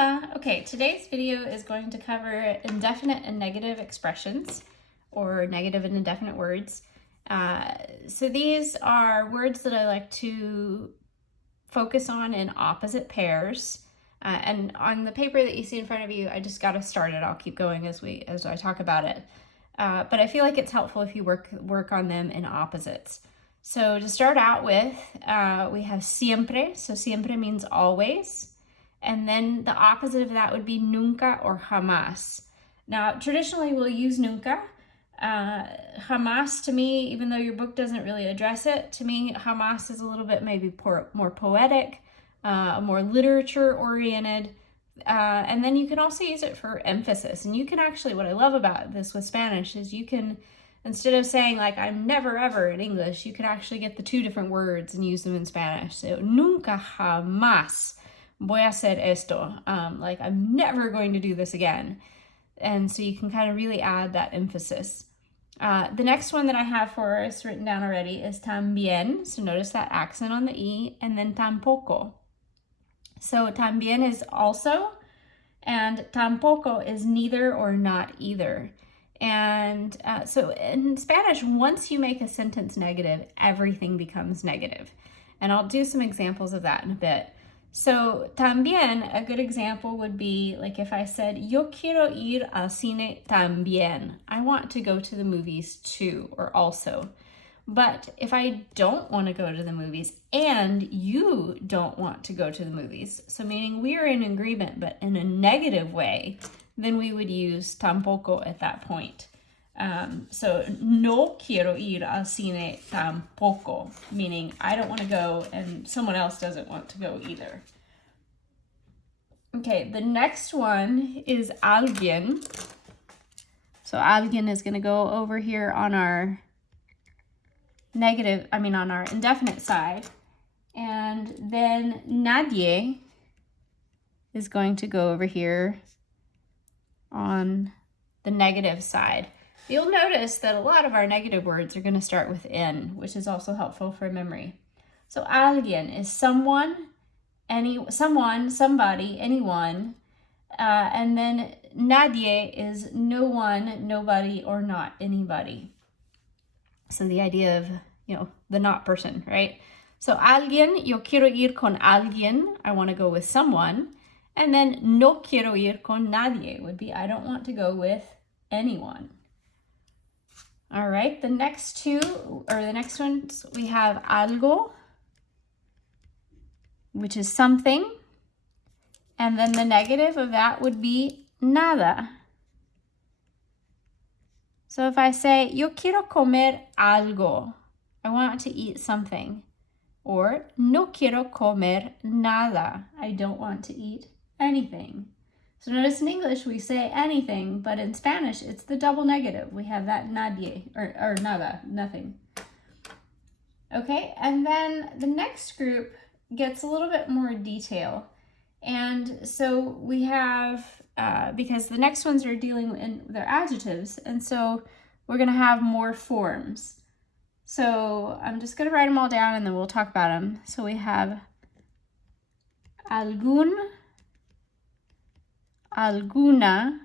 Hola! Okay, today's video is going to cover indefinite and negative expressions, or negative and indefinite words. So these are words that I like to focus on in opposite pairs. And on the paper that you see in front of you, I just got to start it. I'll keep going as I talk about it. But I feel like it's helpful if you work on them in opposites. So to start out with, we have siempre. So siempre means always. And then the opposite of that would be nunca or jamás. Now, traditionally we'll use nunca. Jamás, to me, even though your book doesn't really address it, to me, jamás is a little bit maybe more poetic, more literature oriented. And then you can also use it for emphasis. And you can actually, what I love about this with Spanish is you can, instead of saying like I'm never ever in English, you can actually get the two different words and use them in Spanish. So nunca jamás voy a hacer esto. Like I'm never going to do this again. And so you can kind of really add that emphasis. The next one that I have for us written down already is también. So notice that accent on the E, and then tampoco. So también is also, and tampoco is neither or not either. And so in Spanish, once you make a sentence negative, everything becomes negative. And I'll do some examples of that in a bit. So también, a good example would be like if I said, yo quiero ir al cine también. I want to go to the movies too, or also. But if I don't want to go to the movies and you don't want to go to the movies, so meaning we are in agreement but in a negative way, then we would use tampoco at that point. So no quiero ir al cine tampoco, meaning I don't want to go and someone else doesn't want to go either. Okay, the next one is alguien. So alguien is going to go over here on our on our indefinite side. And then nadie is going to go over here on the negative side. You'll notice that a lot of our negative words are going to start with N, which is also helpful for memory. So alguien is someone, somebody, anyone. And then nadie is no one, nobody, or not anybody. So the idea of, the not person, right? So alguien, yo quiero ir con alguien. I want to go with someone. And then no quiero ir con nadie would be I don't want to go with anyone. All right, the next ones, we have algo, which is something. And then the negative of that would be nada. So if I say, yo quiero comer algo, I want to eat something. Or no quiero comer nada, I don't want to eat anything. So notice in English we say anything, but in Spanish it's the double negative. We have that nadie, or nada, nothing. Okay, and then the next group gets a little bit more detail. And so we have, because the next ones are dealing in their adjectives, and so we're going to have more forms. So I'm just going to write them all down and then we'll talk about them. So we have algún, alguna,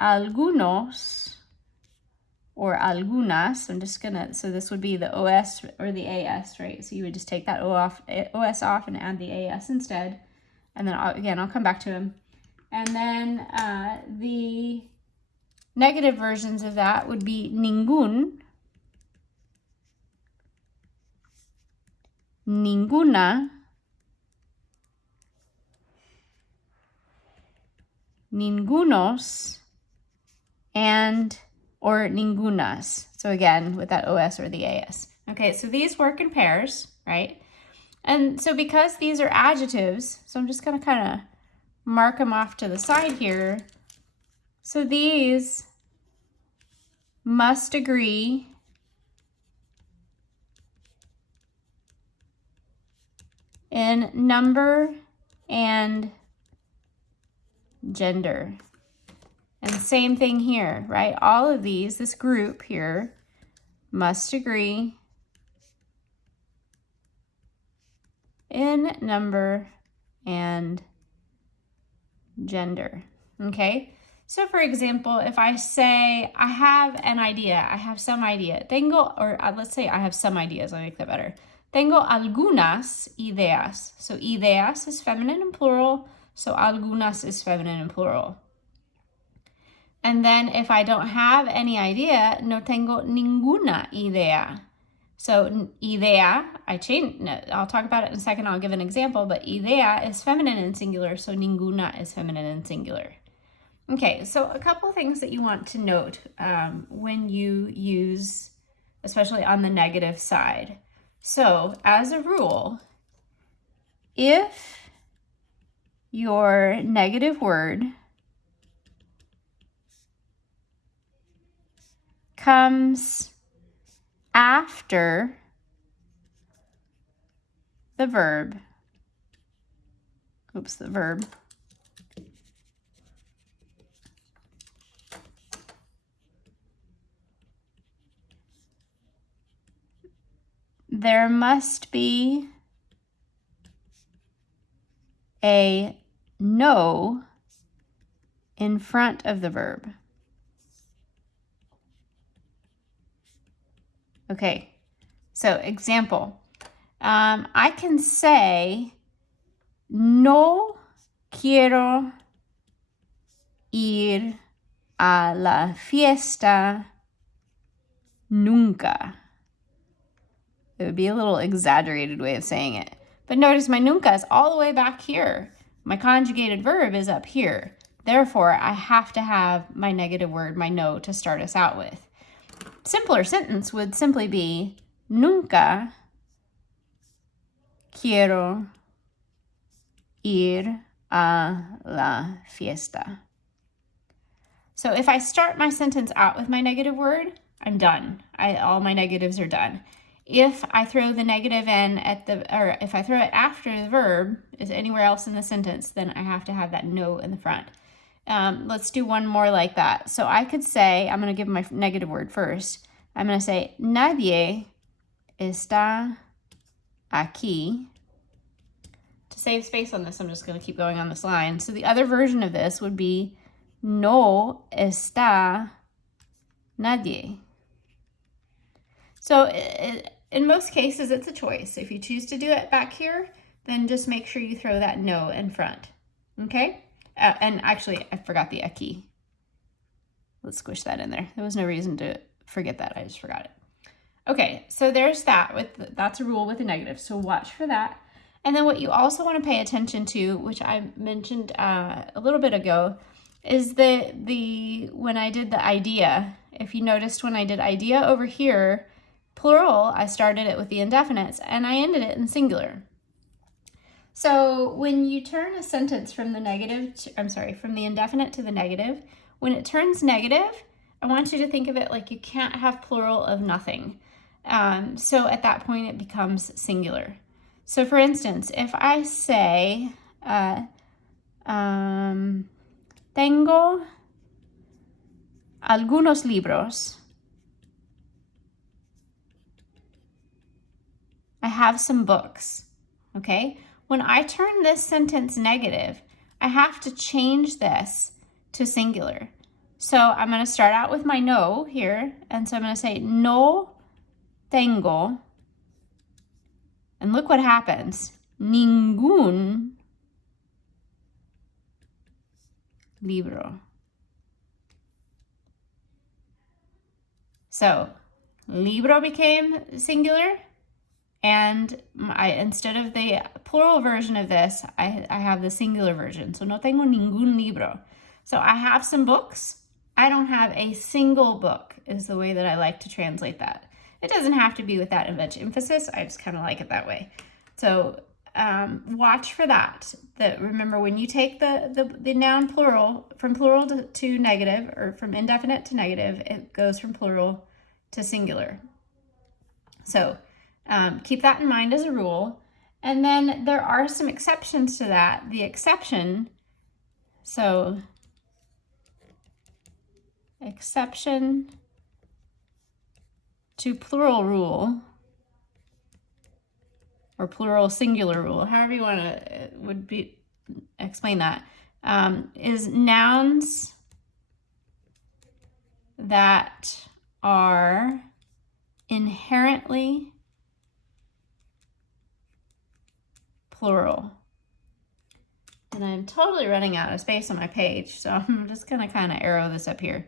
algunos, or algunas. I'm just gonna, so this would be the OS or the AS, right? So you would just take that OS off and add the AS instead. And then I'll come back to them. And then the negative versions of that would be ningún, ninguna, ningunos, or ningunas. So again, with that OS or the AS. Okay, so these work in pairs, right? And so because these are adjectives, so I'm just gonna kind of mark them off to the side here. So these must agree in number and gender. And same thing here, right? All of these, this group here, must agree in number and gender. Okay? So for example, if I say, I have an idea, I have some idea. Tengo, or let's say I have some ideas, I'll make that better. Tengo algunas ideas. So ideas is feminine and plural, so algunas is feminine and plural. And then if I don't have any idea, no tengo ninguna idea. So idea, I'll talk about it in a second, I'll give an example, but idea is feminine and singular, so ninguna is feminine and singular. Okay, so a couple things that you want to note when you use, especially on the negative side. So as a rule, if your negative word comes after the verb, there must be a no in front of the verb. Okay, so example. I can say, no quiero ir a la fiesta nunca. It would be a little exaggerated way of saying it. But notice my nunca is all the way back here. My conjugated verb is up here. Therefore, I have to have my negative word, my no, to start us out with. Simpler sentence would simply be, nunca quiero ir a la fiesta. So if I start my sentence out with my negative word, I'm done. All my negatives are done. If I throw the negative in if I throw it after the verb is anywhere else in the sentence, then I have to have that no in the front. Let's do one more like that. So I could say, I'm going to give my negative word first. I'm going to say, nadie está aquí. To save space on this, I'm just going to keep going on this line. So the other version of this would be, no está nadie. So in most cases, it's a choice. If you choose to do it back here, then just make sure you throw that no in front. Okay? And actually, I forgot the aquí. Let's squish that in there. There was no reason to forget that. I just forgot it. Okay, so there's that. That's a rule with a negative. So watch for that. And then what you also want to pay attention to, which I mentioned a little bit ago, is when I did the idea. If you noticed when I did idea over here, plural, I started it with the indefinites and I ended it in singular. So when you turn a sentence from the indefinite to the negative, when it turns negative, I want you to think of it like you can't have plural of nothing. So at that point, it becomes singular. So for instance, if I say, tengo algunos libros, I have some books, okay? When I turn this sentence negative, I have to change this to singular. So I'm going to start out with my no here, and so I'm going to say no tengo, and look what happens. Ningún libro. So libro became singular, and instead of the plural version of this, I have the singular version. So no tengo ningún libro. So I have some books. I don't have a single book is the way that I like to translate that. It doesn't have to be with that much emphasis. I just kind of like it that way. So watch for that. Remember, when you take the noun plural, from plural to negative, or from indefinite to negative, it goes from plural to singular. So keep that in mind as a rule. And then there are some exceptions to that. The exception to plural rule, or plural singular rule, however you want to, would be explain that, is nouns that are inherently plural. And I'm totally running out of space on my page, so I'm just going to kind of arrow this up here.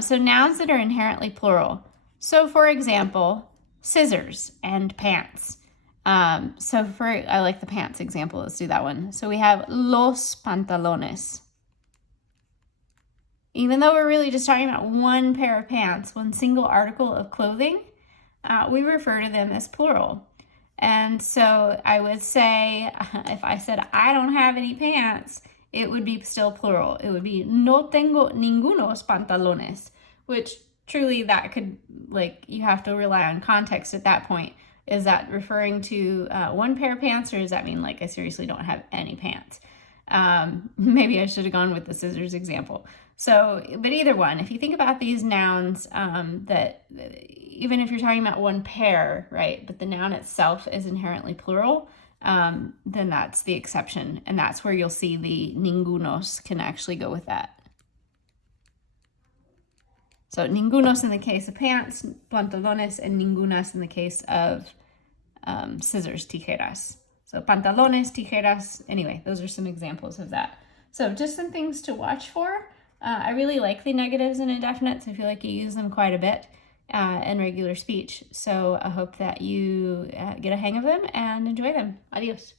So nouns that are inherently plural. So for example, scissors and pants. I like the pants example. Let's do that one. So we have los pantalones. Even though we're really just talking about one pair of pants, one single article of clothing, we refer to them as plural. And so I would say, if I said I don't have any pants, it would be still plural. It would be no tengo ningunos pantalones, which truly that could, like, you have to rely on context at that point. Is that referring to one pair of pants, or does that mean like I seriously don't have any pants? Maybe I should have gone with the scissors example. So, but either one, if you think about these nouns, that even if you're talking about one pair, right, but the noun itself is inherently plural, then that's the exception. And that's where you'll see the ningunos can actually go with that. So ningunos in the case of pants, pantalones, and ningunas in the case of scissors, tijeras. So pantalones, tijeras, anyway, those are some examples of that. So just some things to watch for. I really like the negatives and indefinites. I feel like you use them quite a bit in regular speech. So I hope that you get a hang of them and enjoy them. Adios.